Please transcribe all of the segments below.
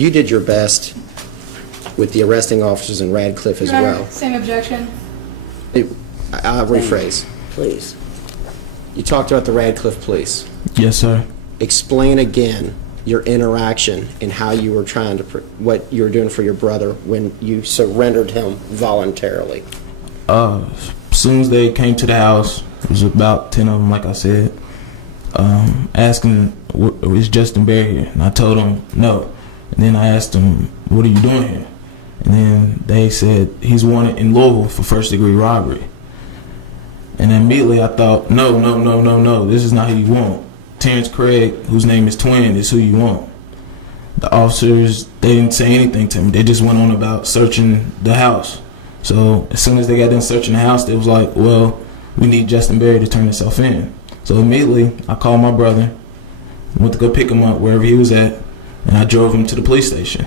you did your best with the arresting officers in Radcliffe as Your Honor, well. same objection. I'll rephrase. Please. You talked about the Radcliffe police. Yes, sir. Explain again your interaction and how you were trying to, what you were doing for your brother when you surrendered him voluntarily. As soon as they came to the house, it was about 10 of them, like I said, asking, is Justin Berry here? And I told them no. And then I asked them, what are you doing here? And then they said, he's wanted in Louisville for first-degree robbery. And immediately I thought, no, this is not who you want. Terrence Craig, whose name is Twin, is who you want. The officers, they didn't say anything to me. They just went on about searching the house. So as soon as they got done searching the house, they was like, well, we need Justin Berry to turn himself in. So immediately I called my brother, went to go pick him up wherever he was at, and I drove him to the police station.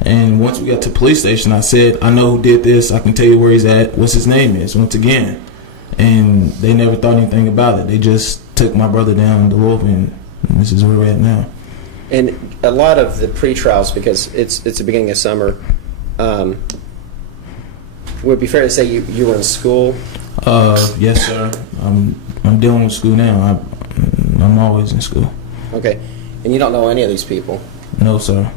And once we got to the police station, I said, I know who did this. I can tell you where he's at, what's his name is, once again. And they never thought anything about it. They just took my brother down to Louisville, and this is where we're at now. And a lot of the pre-trials, because it's the beginning of summer, would it be fair to say you were in school? Yes, sir. I'm dealing with school now. I'm always in school. Okay. And you don't know any of these people? No, sir.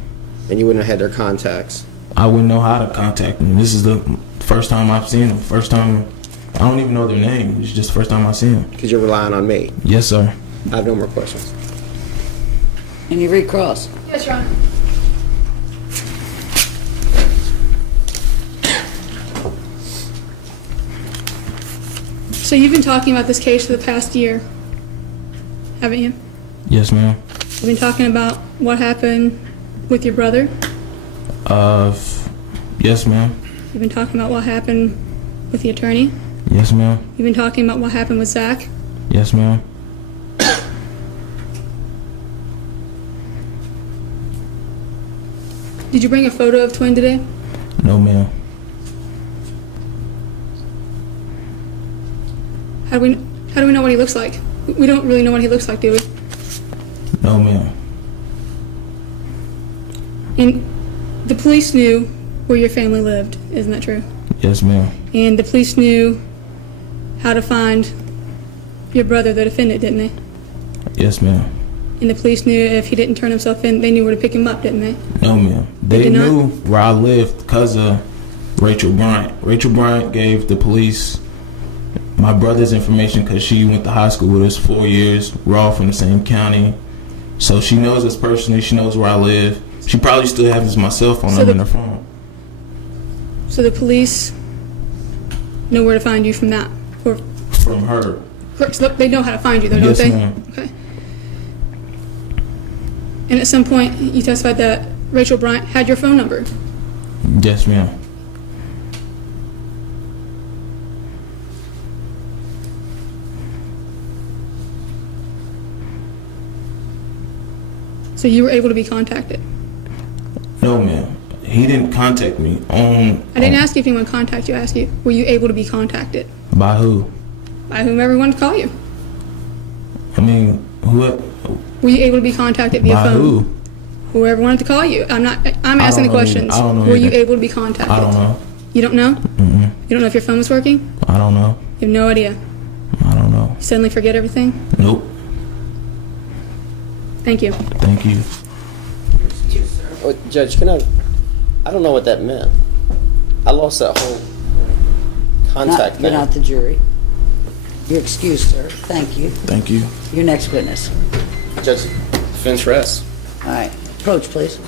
And you wouldn't have had their contacts? I wouldn't know how to contact them. This is the first time I've seen them. First time, I don't even know their name. It's just the first time I've seen them. Because you're relying on me? Yes, sir. I have no more questions. Any recross? Yes, Your Honor. So you've been talking about this case for the past year, haven't you? Yes, ma'am. You've been talking about what happened with your brother. Yes, ma'am. You've been talking about what happened with the attorney. Yes, ma'am. You've been talking about what happened with Zach. Yes, ma'am. Did you bring a photo of Twin today? No, ma'am. How do we know what he looks like? We don't really know what he looks like, do we? No, ma'am. And the police knew where your family lived, isn't that true? Yes, ma'am. And the police knew how to find your brother, the defendant, didn't they? Yes, ma'am. And the police knew if he didn't turn himself in, they knew where to pick him up, didn't they? No, ma'am. They did not? knew where I lived because of Rachel Bryant. Rachel Bryant gave the police my brother's information because she went to high school with us 4 years. We're all from the same county. So she knows us personally. She knows where I live. She probably still has my cell phone number in her phone. So the police know where to find you from that? Or, From her. so they know how to find you, though, Yes, don't they? ma'am. Okay. And at some point, you testified that Rachel Bryant had your phone number. Yes, ma'am. So you were able to be contacted. No, ma'am. He didn't contact me I didn't ask you if anyone contacted you. I asked you, were you able to be contacted? By who? By whomever wanted to call you. I mean, who? Were you able to be contacted via By phone? who? Whoever wanted to call you. I'm asking the questions. I don't know Were you either. able to be contacted? I don't know. You don't know? Mm-mm. You don't know if your phone was working? I don't know. You have no idea. I don't know. You suddenly forget everything? Nope. Thank you. Thank you. Oh, Judge, I don't know what that meant. I lost that whole contact You're thing. not the jury. You're excused, sir. Thank you. Thank you. Your next witness. Judge, defense rests. All right. Approach, please.